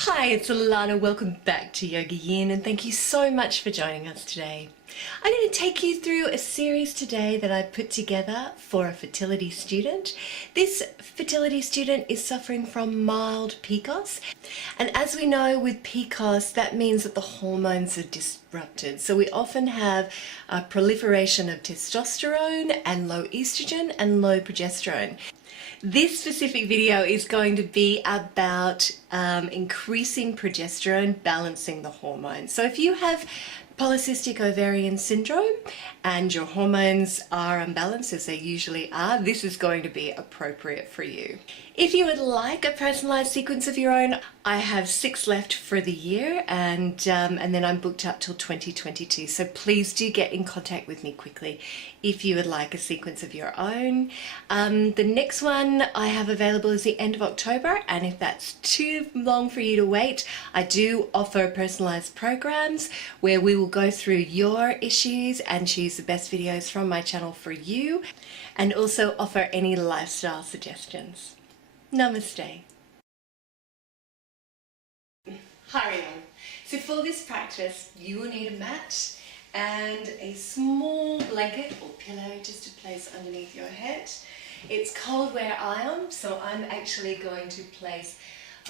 Hi, it's Allannah. Welcome back to YogaYin and thank you so much for joining us today. I'm going to take you through a series today that I put together for a fertility student. This fertility student is suffering from mild PCOS, and as we know with PCOS that means that the hormones are disrupted. So we often have a proliferation of testosterone and low estrogen and low progesterone. This specific video is going to be about increasing progesterone, balancing the hormones. So if you have polycystic ovarian syndrome and your hormones are unbalanced, as they usually are, this is going to be appropriate for you. If you would like a personalized sequence of your own, I have 6 left for the year, and then I'm booked up till 2022. So please do get in contact with me quickly if you would like a sequence of your own. The next one I have available is the end of October, and if that's too long for you to wait, I do offer personalized programs where we will go through your issues and choose the best videos from my channel for you, and also offer any lifestyle suggestions. Namaste. Hi everyone. So for this practice you will need a mat and a small blanket or pillow just to place underneath your head. It's cold where I am, so I'm actually going to place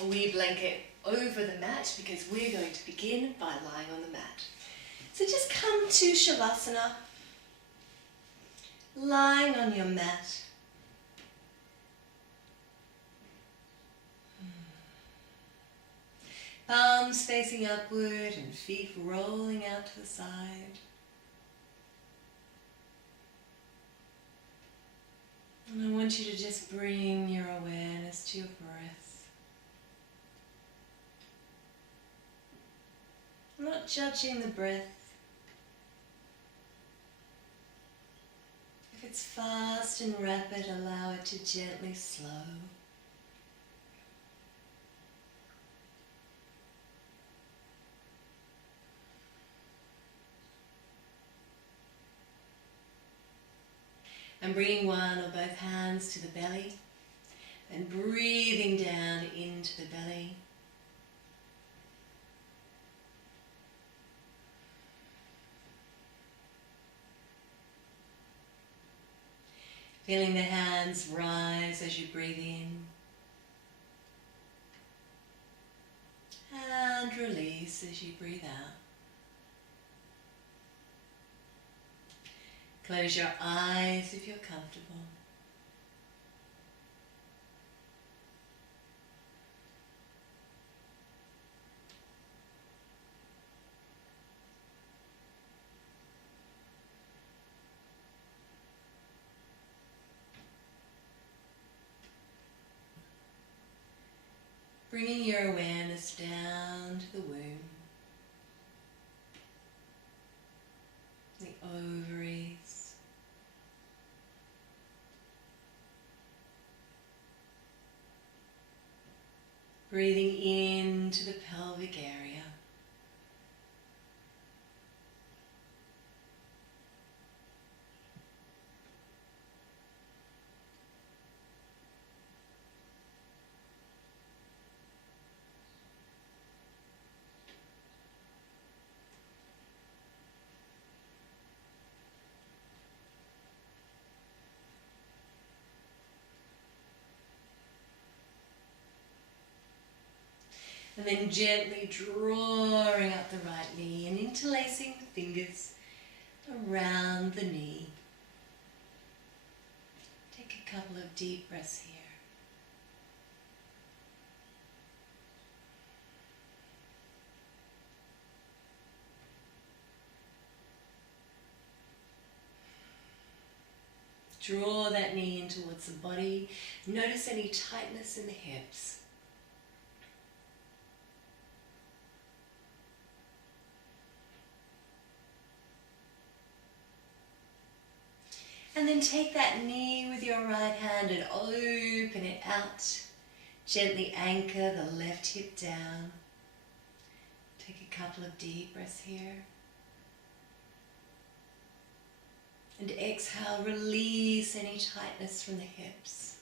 a wee blanket over the mat because we're going to begin by lying on the mat. So just come to Shavasana, lying on your mat. Palms facing upward and feet rolling out to the side. And I want you to just bring your awareness to your breath. I'm not judging the breath. If it's fast and rapid, allow it to gently slow. And bringing one or both hands to the belly and breathing down into the belly. Feeling the hands rise as you breathe in and release as you breathe out. Close your eyes if you're comfortable. Bringing your awareness down to the womb, the ovaries, breathing into the pelvic area. And then gently drawing up the right knee and interlacing the fingers around the knee. Take a couple of deep breaths here. Draw that knee in towards the body. Notice any tightness in the hips. And then take that knee with your right hand and open it out. Gently anchor the left hip down. Take a couple of deep breaths here. And exhale, release any tightness from the hips.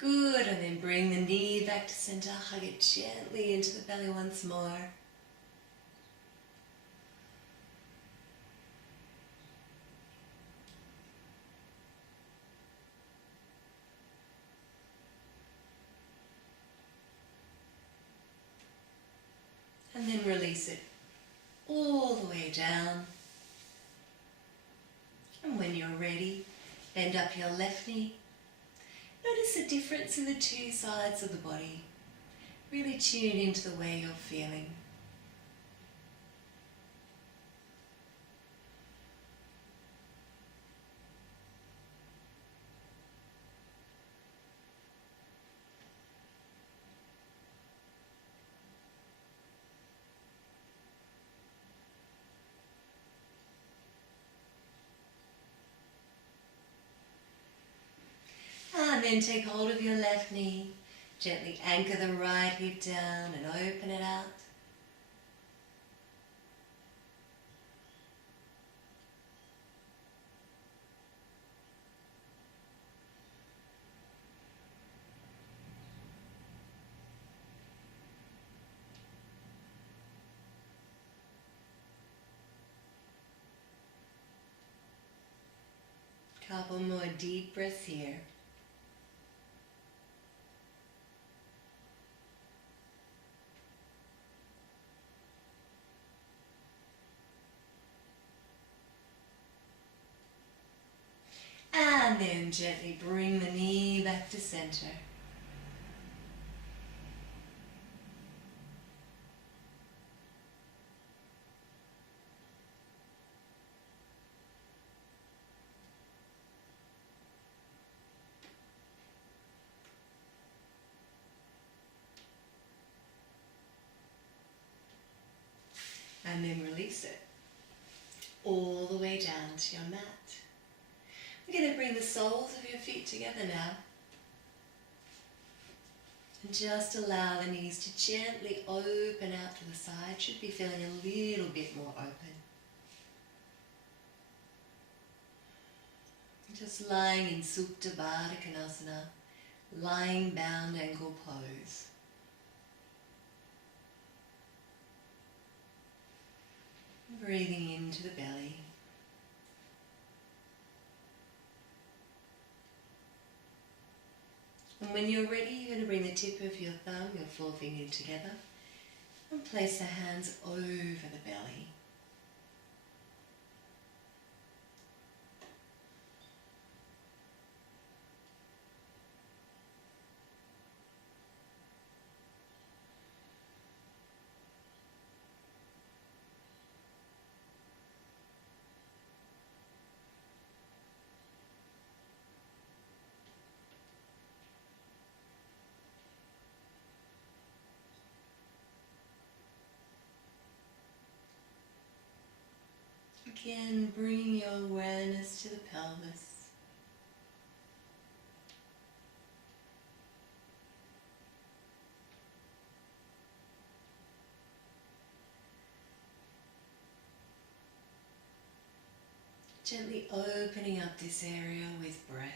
Good, and then bring the knee back to center, hug it gently into the belly once more. And then release it all the way down. And when you're ready, bend up your left knee. Notice the difference in the two sides of the body. Really tune into the way you're feeling. And then take hold of your left knee. Gently anchor the right hip down and open it out. Couple more deep breaths here. And then gently bring the knee back to center. And then release it all the way down to your mat. We're going to bring the soles of your feet together now. And just allow the knees to gently open out to the side. Should be feeling a little bit more open. Just lying in Supta Baddha Konasana, lying bound ankle pose. Breathing into the belly. And when you're ready, you're going to bring the tip of your thumb, your forefinger together, and place the hands over the belly. Again, bring your awareness to the pelvis. Gently opening up this area with breath.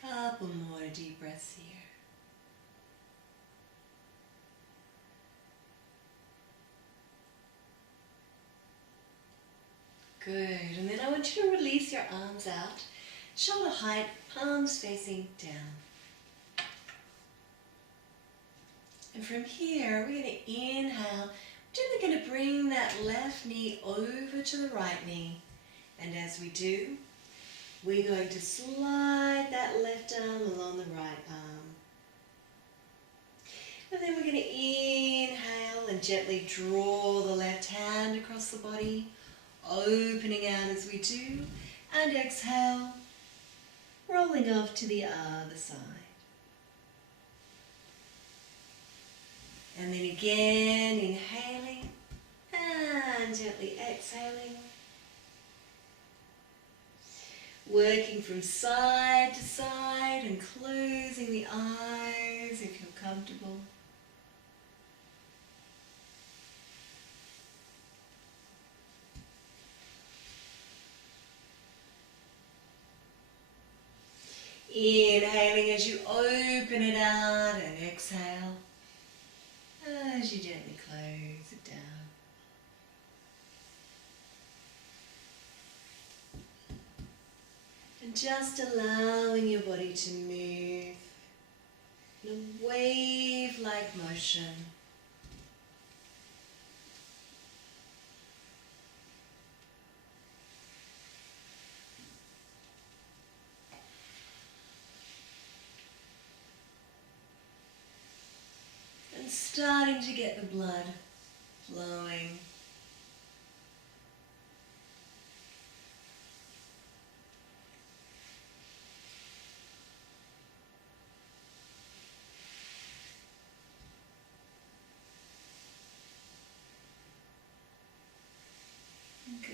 Couple more deep breaths here. Good, and then I want you to release your arms out, shoulder height, palms facing down. And from here, we're going to inhale, Gently going to bring that left knee over to the right knee. And as we do, we're going to slide that left arm along the right arm. And then we're going to inhale and gently draw the left hand across the body, opening out as we do. And exhale, rolling off to the other side. And then again, inhaling and gently exhaling. Working from side to side and closing the eyes if you're comfortable. Inhaling as you open it out and exhale as you gently close it down. And just allowing your body to move in a wave-like motion. And starting to get the blood flowing.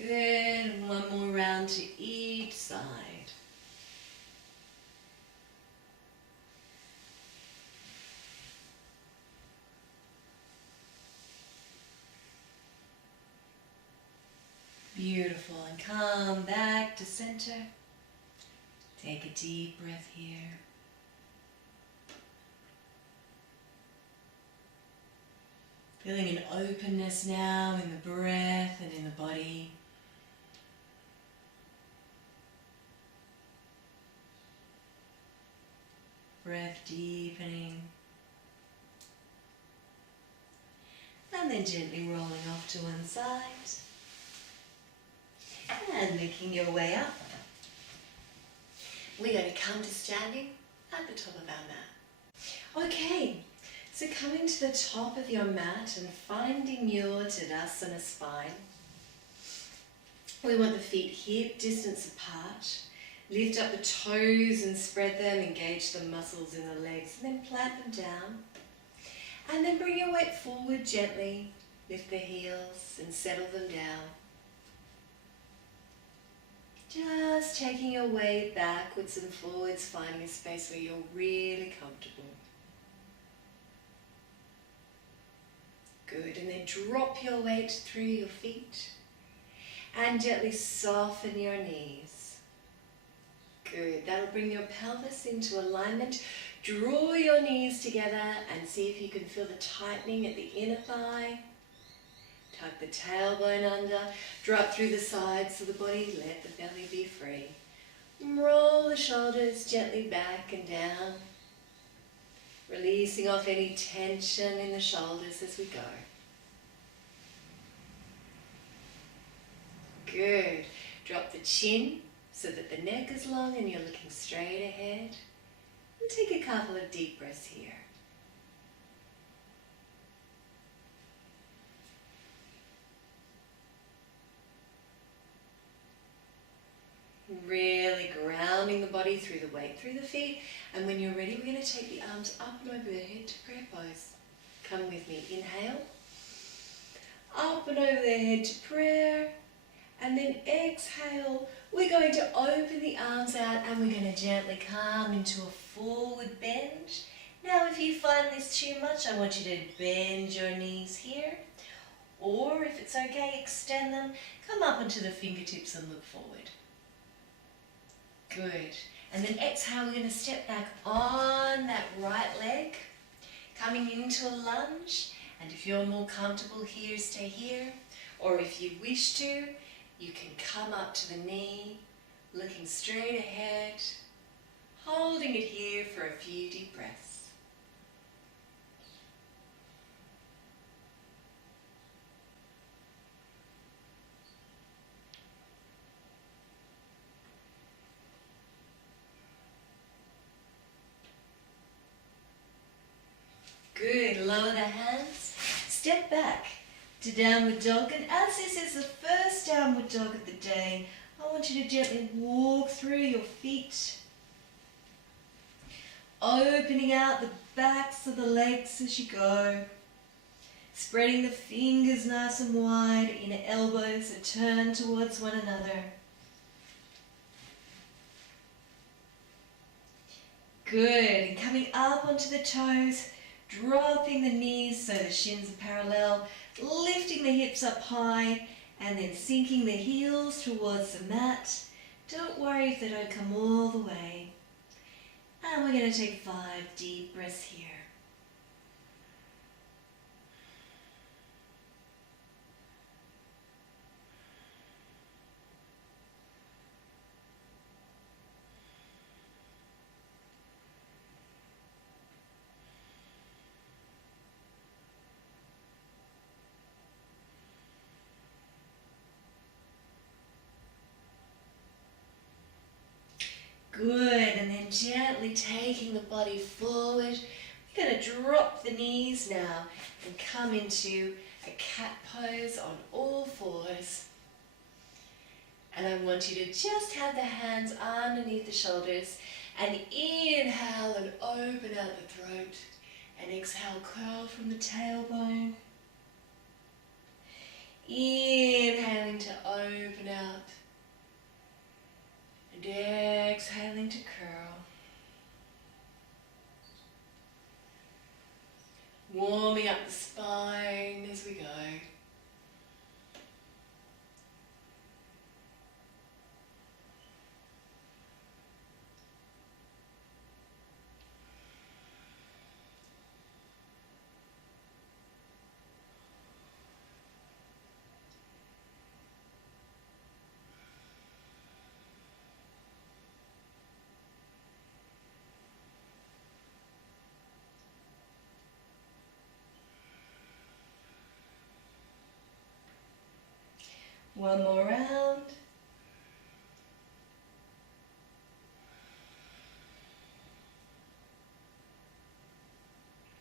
Good, and one more round to each side. Beautiful, and come back to center. Take a deep breath here. Feeling an openness now in the breath and in the body. Breath deepening. And then gently rolling off to one side. And making your way up. We're going to come to standing at the top of our mat. Okay. So coming to the top of your mat and finding your Tadasana spine. We want the feet hip distance apart. Lift up the toes and spread them, engage the muscles in the legs, and then plant them down. And then bring your weight forward gently. Lift the heels and settle them down. Just taking your weight backwards and forwards, finding a space where you're really comfortable. Good, and then drop your weight through your feet and gently soften your knees. Good, that'll bring your pelvis into alignment. Draw your knees together and see if you can feel the tightening at the inner thigh. Tuck the tailbone under, drop through the sides of the body, let the belly be free. Roll the shoulders gently back and down. Releasing off any tension in the shoulders as we go. Good. Drop the chin so that the neck is long and you're looking straight ahead. And take a couple of deep breaths here. Really grounding the body through the weight through the feet. And when you're ready, we're going to take the arms up and over the head to prayer pose. Come with me. Inhale. Up and over the head to prayer. And then exhale. We're going to open the arms out and we're going to gently come into a forward bend. Now if you find this too much, I want you to bend your knees here. Or if it's okay, extend them. Come up onto the fingertips and look forward. Good. And then exhale, we're going to step back on that right leg, coming into a lunge. And if you're more comfortable here, stay here. Or if you wish to, you can come up to the knee, looking straight ahead, holding it here for a few deep breaths. lower the hands, step back to downward dog. And as this is the first downward dog of the day, I want you to gently walk through your feet, opening out the backs of the legs as you go, spreading the fingers nice and wide, inner elbows are turned towards one another. Good, and coming up onto the toes, dropping the knees so the shins are parallel, lifting the hips up high, and then sinking the heels towards the mat. Don't worry if they don't come all the way. And we're going to take 5 deep breaths here. Good, and then gently taking the body forward. We're going to drop the knees now and come into a cat pose on all fours. And I want you to just have the hands underneath the shoulders and inhale and open out the throat. And exhale, curl from the tailbone. Inhaling to open out. And exhaling to curl. Warming up the spine as we go. One more round.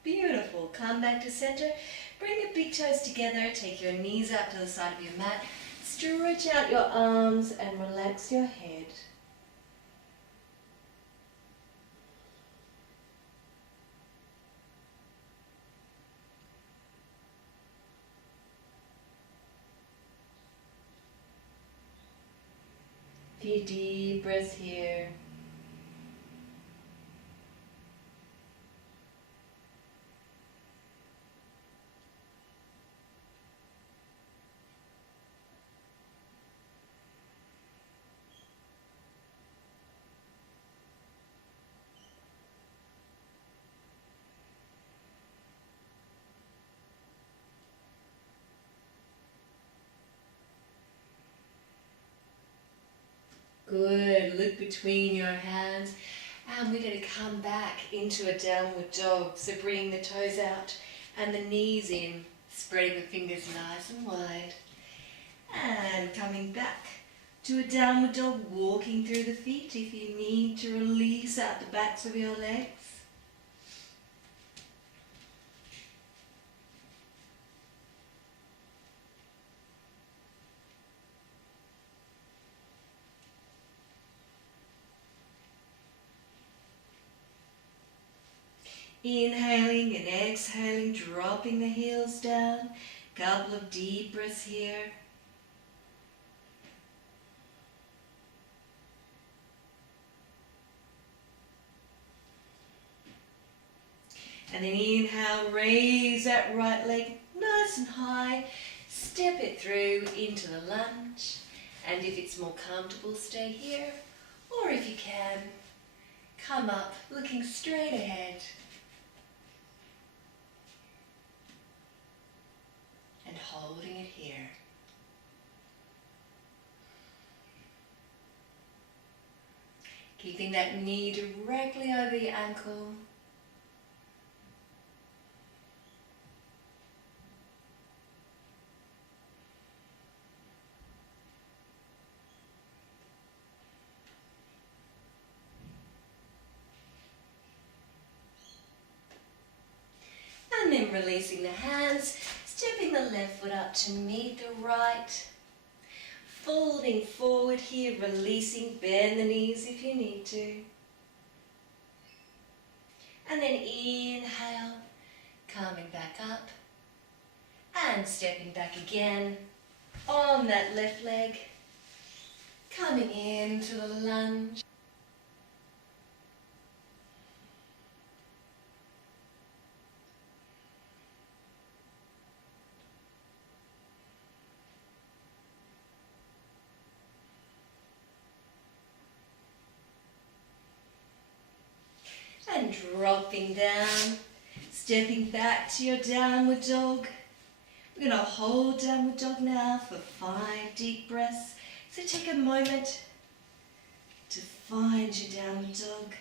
Beautiful. Come back to center. Bring your big toes together. Take your knees out to the side of your mat. Stretch out your arms and relax your head. Few deep breaths here. Good, look between your hands, and we're going to come back into a downward dog. So bringing the toes out and the knees in, spreading the fingers nice and wide, and coming back to a downward dog, walking through the feet if you need to release out the backs of your legs. Inhaling and exhaling, dropping the heels down. Couple of deep breaths here. And then inhale, raise that right leg nice and high. Step it through into the lunge. And if it's more comfortable, stay here. Or if you can, come up looking straight ahead. And holding it here. Keeping that knee directly over the ankle. And then releasing the hands, stepping the left foot up to meet the right. Folding forward here, releasing, bend the knees if you need to. And then inhale, coming back up. And stepping back again on that left leg. Coming into the lunge. And dropping down, stepping back to your downward dog. We're going to hold downward dog now for 5 deep breaths. So take a moment to find your downward dog.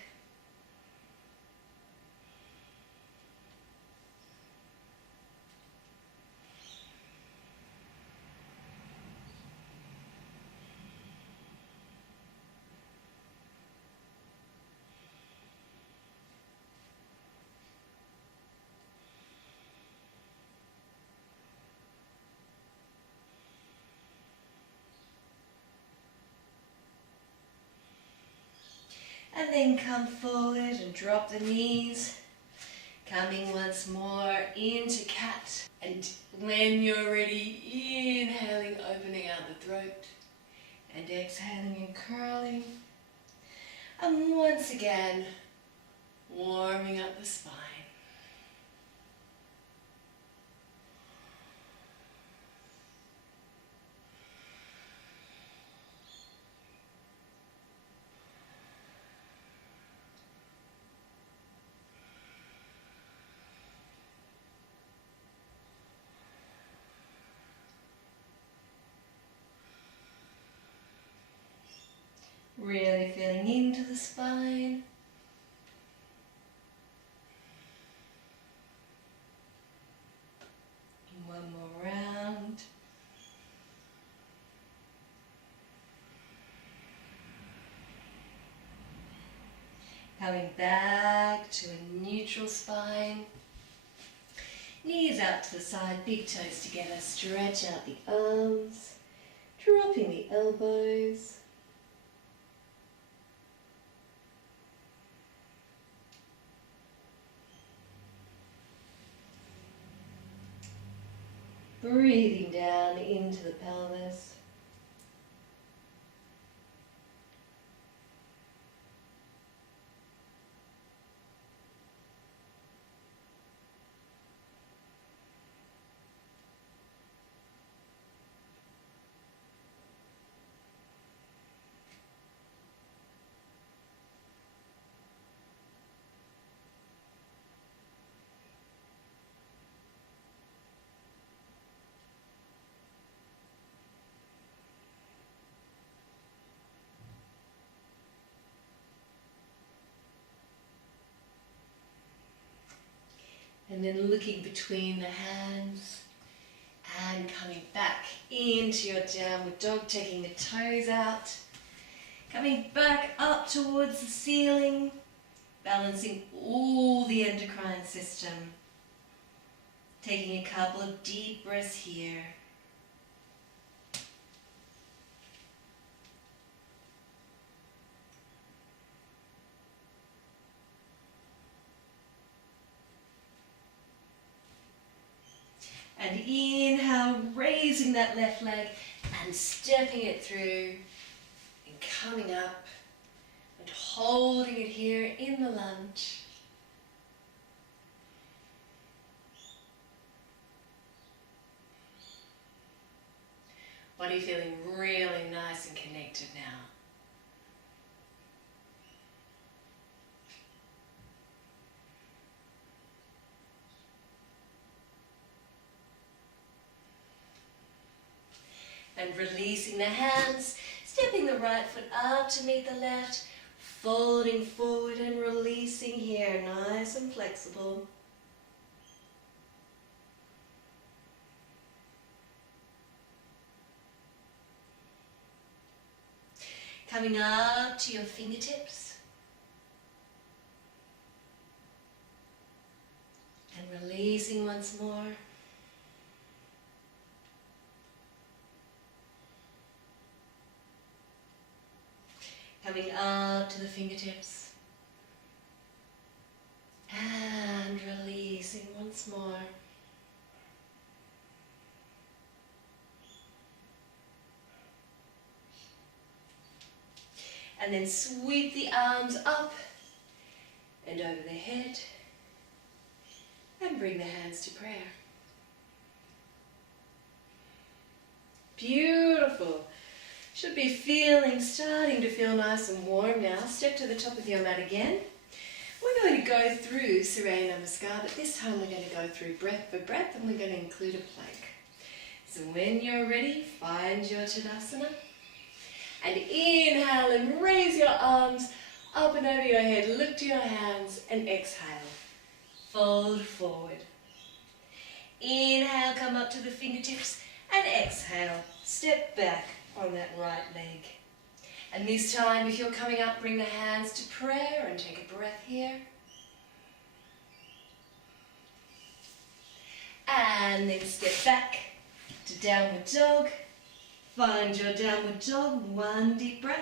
And then come forward and drop the knees. Coming once more into cat. And when you're ready, inhaling, opening out the throat. And exhaling and curling. And once again, warming up the spine. Really feeling into the spine. One more round. Coming back to a neutral spine. Knees out to the side, big toes together. Stretch out the arms. Dropping the elbows. Breathing down into the pelvis. And then looking between the hands and coming back into your downward dog, taking the toes out, coming back up towards the ceiling, balancing all the endocrine system, taking a couple of deep breaths here. And inhale, raising that left leg and stepping it through and coming up and holding it here in the lunge. Body feeling really nice and connected now. And releasing the hands, stepping the right foot up to meet the left, folding forward and releasing here, nice and flexible. Coming up to your fingertips. And releasing once more. Coming up to the fingertips. And releasing once more. And then sweep the arms up and over the head. And bring the hands to prayer. Beautiful. Should be starting to feel nice and warm now. Step to the top of your mat again. We're going to go through Surya Namaskar, but this time we're going to go through breath for breath and we're going to include a plank. So when you're ready, find your Tadasana. And inhale and raise your arms up and over your head. Lift your hands and exhale. Fold forward. Inhale, come up to the fingertips and exhale. Step back on that right leg. And this time, if you're coming up, bring the hands to prayer and take a breath here. And then step back to downward dog. Find your downward dog, one deep breath.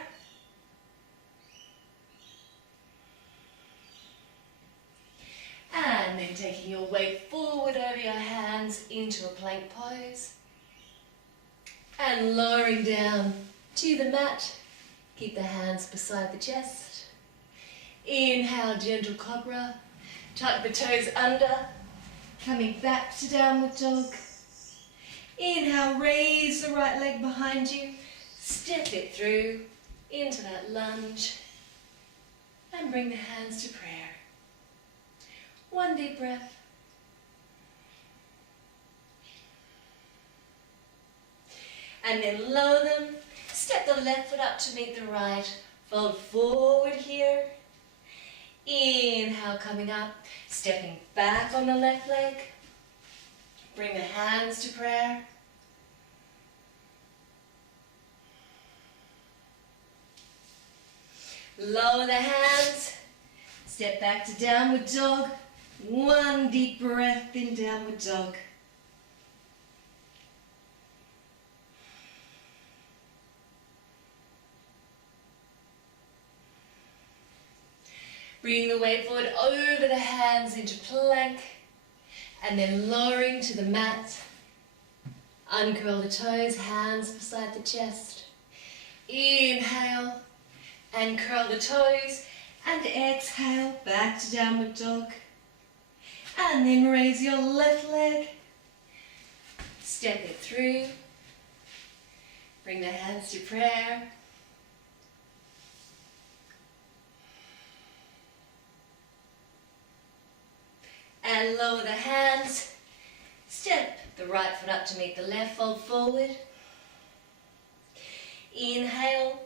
And then taking your weight forward over your hands into a plank pose. And lowering down to the mat. Keep the hands beside the chest. Inhale, gentle cobra. Tuck the toes under. Coming back to downward dog. Inhale, raise the right leg behind you. Step it through into that lunge. And bring the hands to prayer. One deep breath. And then lower them. Step the left foot up to meet the right. Fold forward here. Inhale, coming up. Stepping back on the left leg. Bring the hands to prayer. Lower the hands. Step back to downward dog. One deep breath in downward dog. Bringing the weight forward over the hands into plank. And then lowering to the mat. Uncurl the toes, hands beside the chest. Inhale and curl the toes. And exhale, back to downward dog. And then raise your left leg. Step it through. Bring the hands to prayer. And lower the hands. Step the right foot up to meet the left, fold forward. Inhale.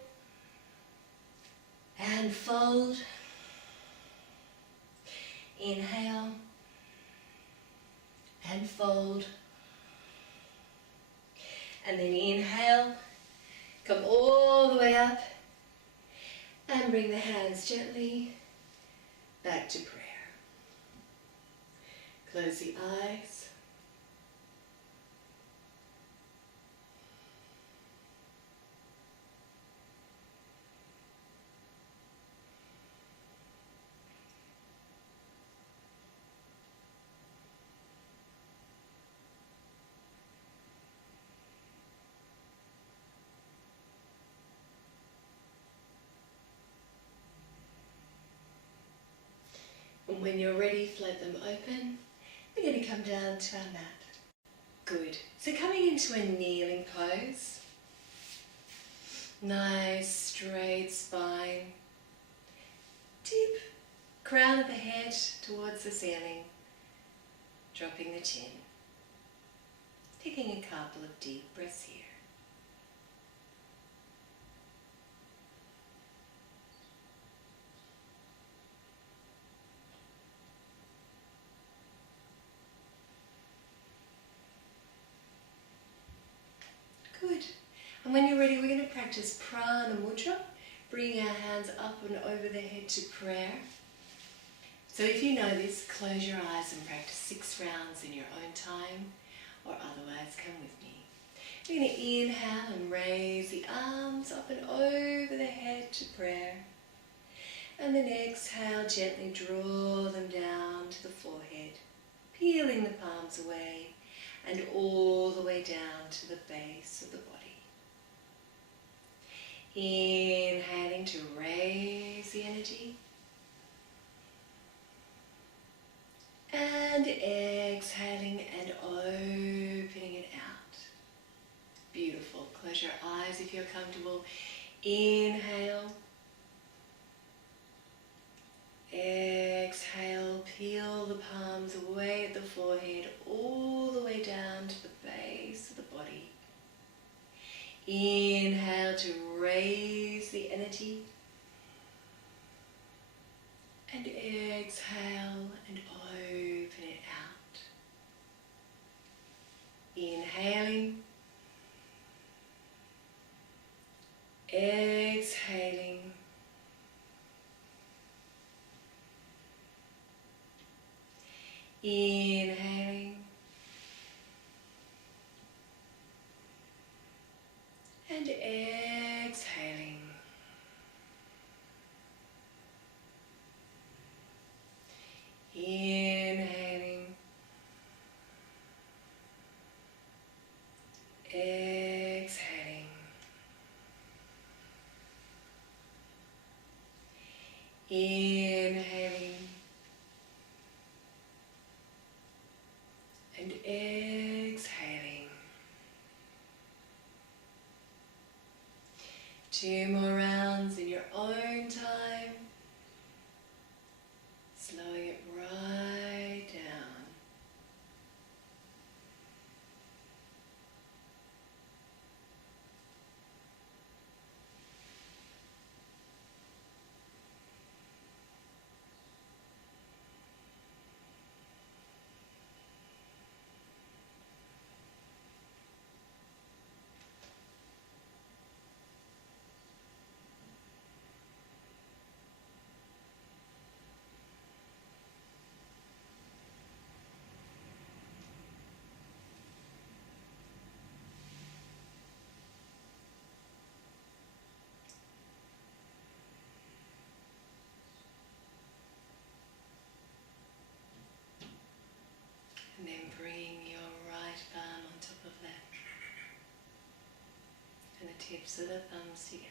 And fold. Inhale. And fold. And then inhale. Come all the way up. And bring the hands gently back to prayer. Close the eyes. And when you're ready, float them open. We're going to come down to our mat. Good. So coming into a kneeling pose. Nice straight spine. Deep crown of the head towards the ceiling. Dropping the chin. Taking a couple of deep breaths here. Good. And when you're ready, we're going to practice Prana Mudra, bringing our hands up and over the head to prayer. So if you know this, close your eyes and practice 6 rounds in your own time, or otherwise come with me. We're going to inhale and raise the arms up and over the head to prayer. And then exhale, gently draw them down to the forehead, peeling the palms away and all the way down to the base of the body. Inhaling to raise the energy. And exhaling and opening it out. Beautiful. Close your eyes if you're comfortable. Inhale. Exhale, peel the palms away at the forehead, all the way down to the base of the body. Inhale to raise the energy. And exhale and open it out. Inhaling. Exhaling. Inhaling and exhaling. Inhaling, exhaling. Inhaling and exhaling. 2 more rounds in your own time. Slowing it right down. And then bring your right palm on top of left and the tips of the thumbs together.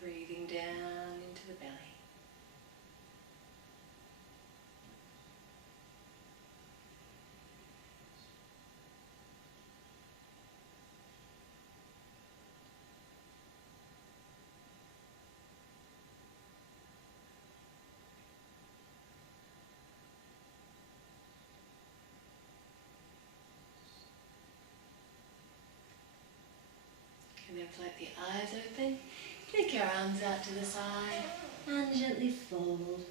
Breathing down into the belly. And then float the eyes open. Take your arms out to the side and gently fold.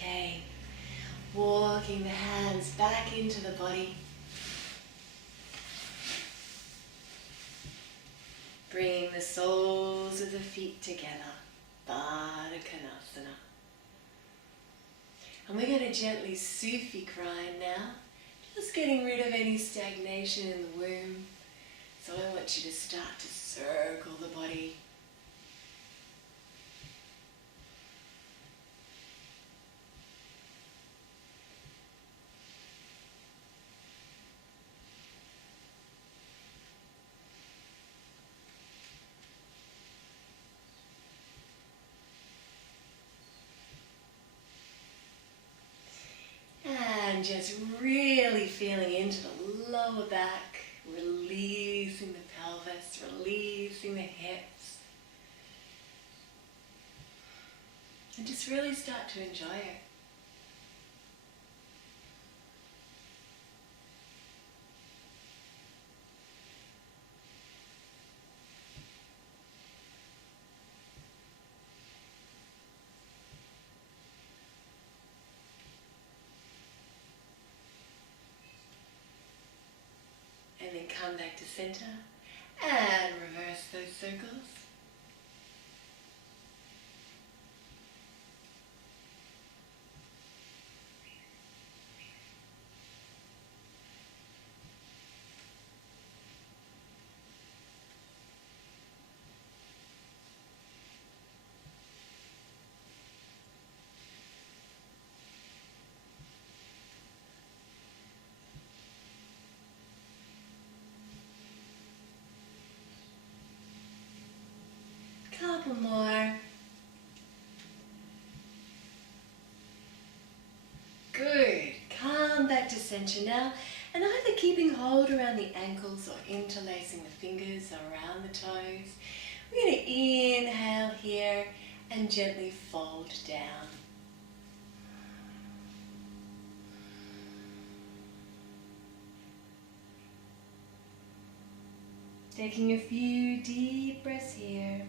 Okay, walking the hands back into the body. Bring the soles of the feet together, Baddha Konasana. And we're going to gently Sufi grind now, just getting rid of any stagnation in the womb. So I want you to start to circle the body. just really feeling into the lower back, releasing the pelvis, releasing the hips. And just really start to enjoy it. And then come back to center and reverse those circles. Couple more. Good. Come back to center now, and either keeping hold around the ankles or interlacing the fingers around the toes. We're going to inhale here and gently fold down. Taking a few deep breaths here.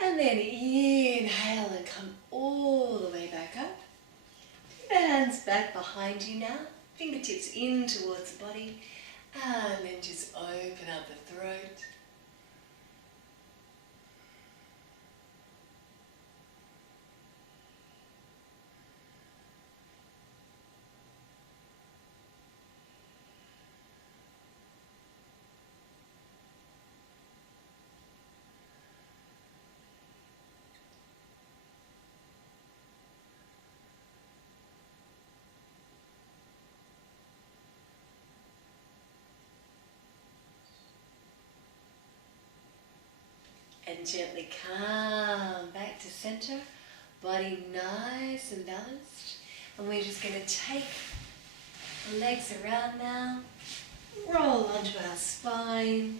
And then inhale and come all the way back up. Keep the hands back behind you now. Fingertips in towards the body. And then just open up the throat. And gently come back to center, body nice and balanced. And we're just going to take the legs around now, roll onto our spine,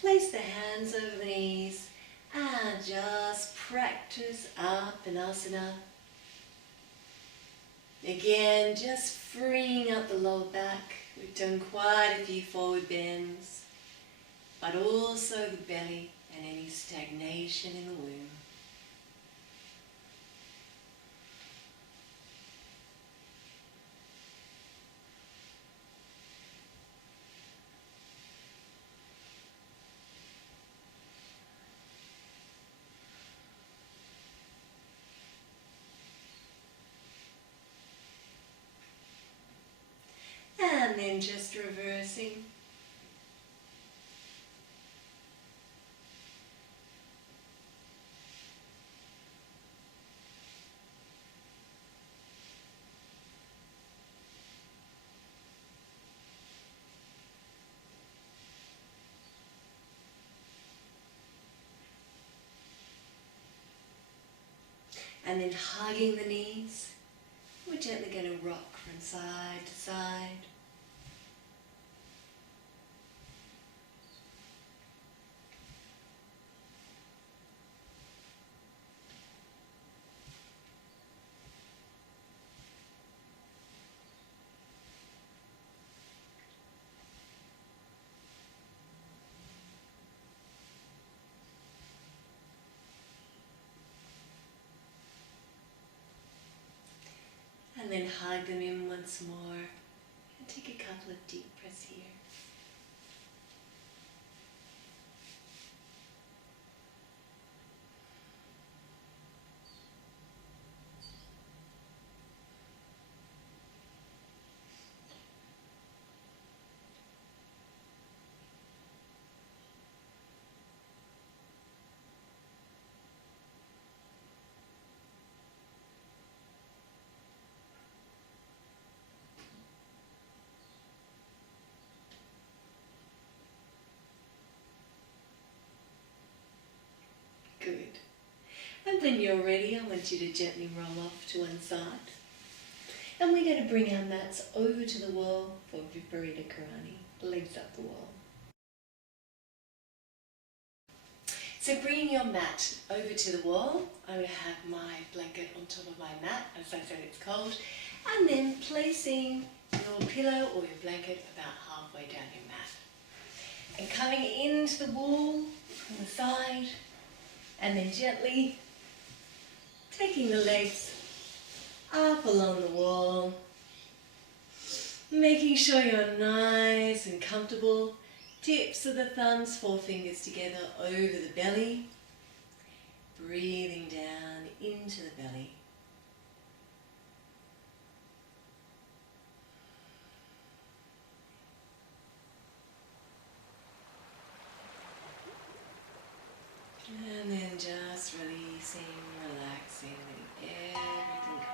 place the hands over the knees, and just practice up and asana. Again, just freeing up the lower back. We've done quite a few forward bends, but also the belly and any stagnation in the womb. And then just reversing. and then hugging the knees. We're gently going to rock from side to side. And then hug them in once more and take a couple of deep breaths here. Good. And when you're ready, I want you to gently roll off to one side. And we're going to bring our mats over to the wall for Viparita Karani, legs up the wall. So bringing your mat over to the wall, I'm going to have my blanket on top of my mat, as I said it's cold, and then placing your pillow or your blanket about halfway down your mat. And coming into the wall from the side, and then gently taking the legs up along the wall, making sure you're nice and comfortable. Tips of the thumbs, forefingers together over the belly, breathing down into the belly. And then just releasing, relaxing, letting everything go.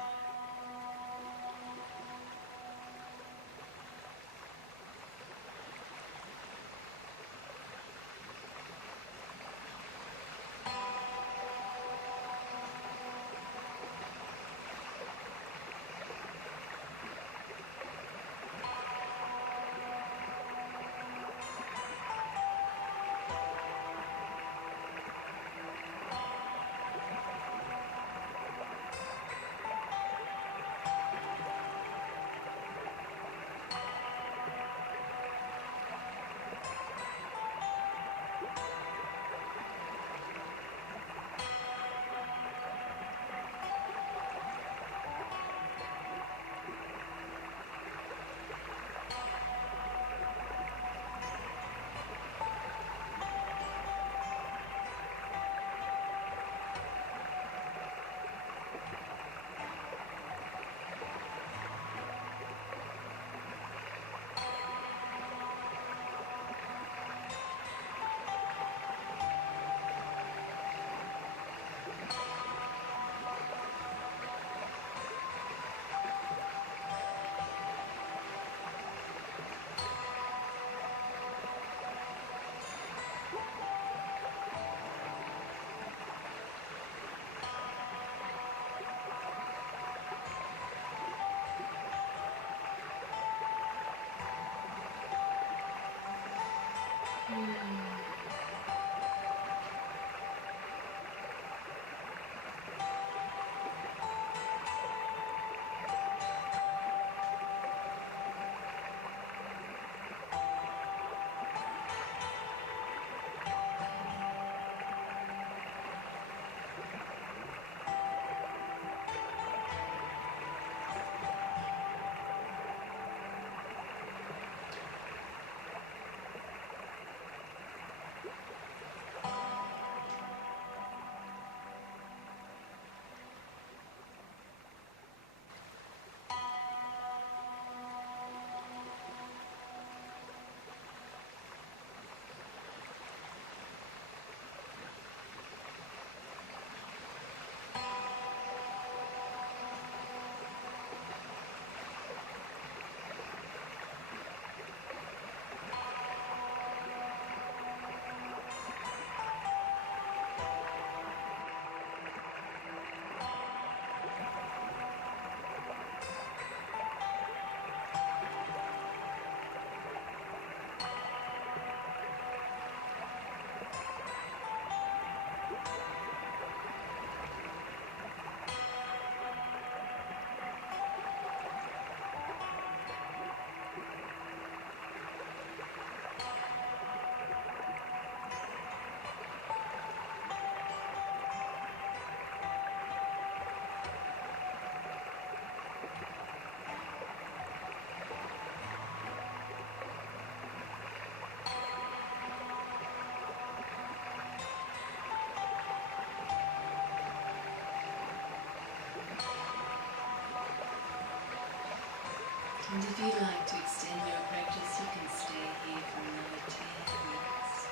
And if you'd like to extend your practice, you can stay here for another 10 minutes.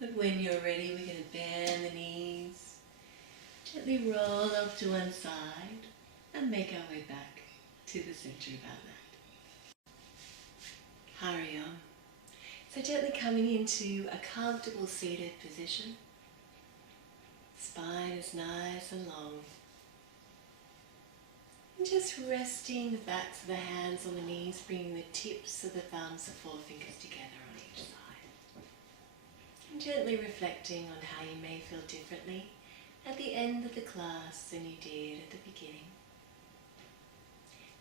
But when you're ready, we're going to bend the knees, gently roll off to one side, and make our way back to the center of our mat. Hari Om. So gently coming into a comfortable seated position. Spine is nice and long. And just resting the backs of the hands on the knees, bringing the tips of the thumbs, the forefingers together on each side. And gently reflecting on how you may feel differently at the end of the class than you did at the beginning.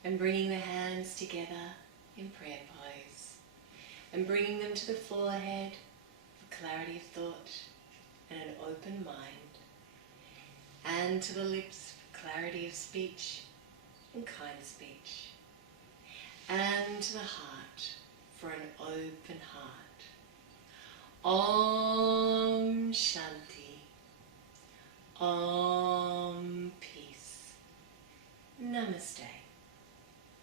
And bringing the hands together in prayer pose. And bringing them to the forehead for clarity of thought and an open mind. And to the lips for clarity of speech and kind speech. And to the heart for an open heart. Om Shanti. Om Peace. Namaste.